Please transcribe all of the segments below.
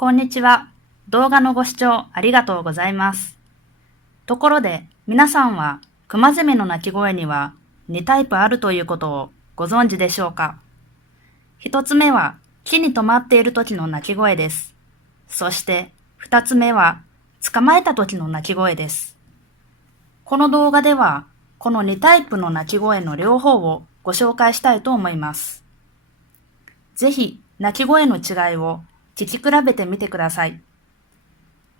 こんにちは。動画のご視聴ありがとうございます。ところで、皆さんはクマゼミの鳴き声には2タイプあるということをご存知でしょうか？一つ目は木に止まっている時の鳴き声です。そして二つ目は捕まえた時の鳴き声です。この動画ではこの2タイプの鳴き声の両方をご紹介したいと思います。ぜひ鳴き声の違いを聞き比べてみてください。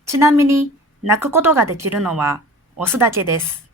ちなみに、鳴くことができるのはオスだけです。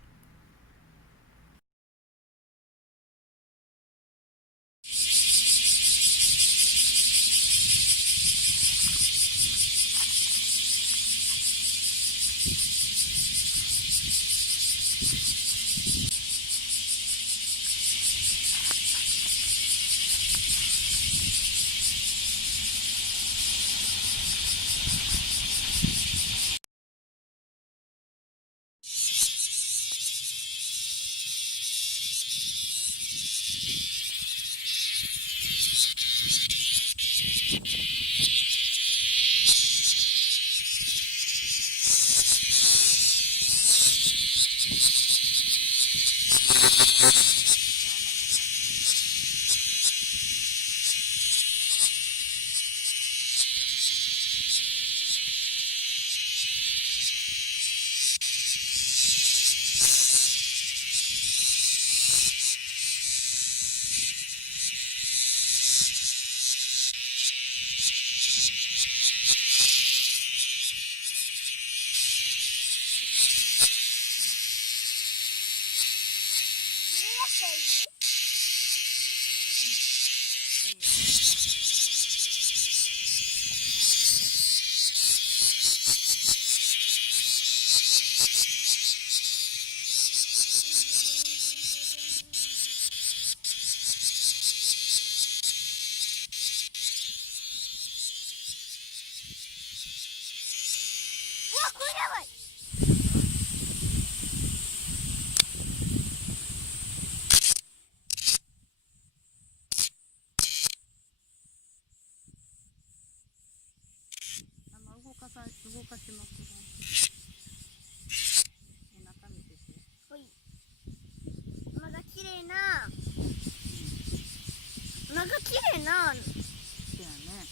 動かしますが、中見てて。ほい。まだ綺麗な。なんか綺麗な。そうやね。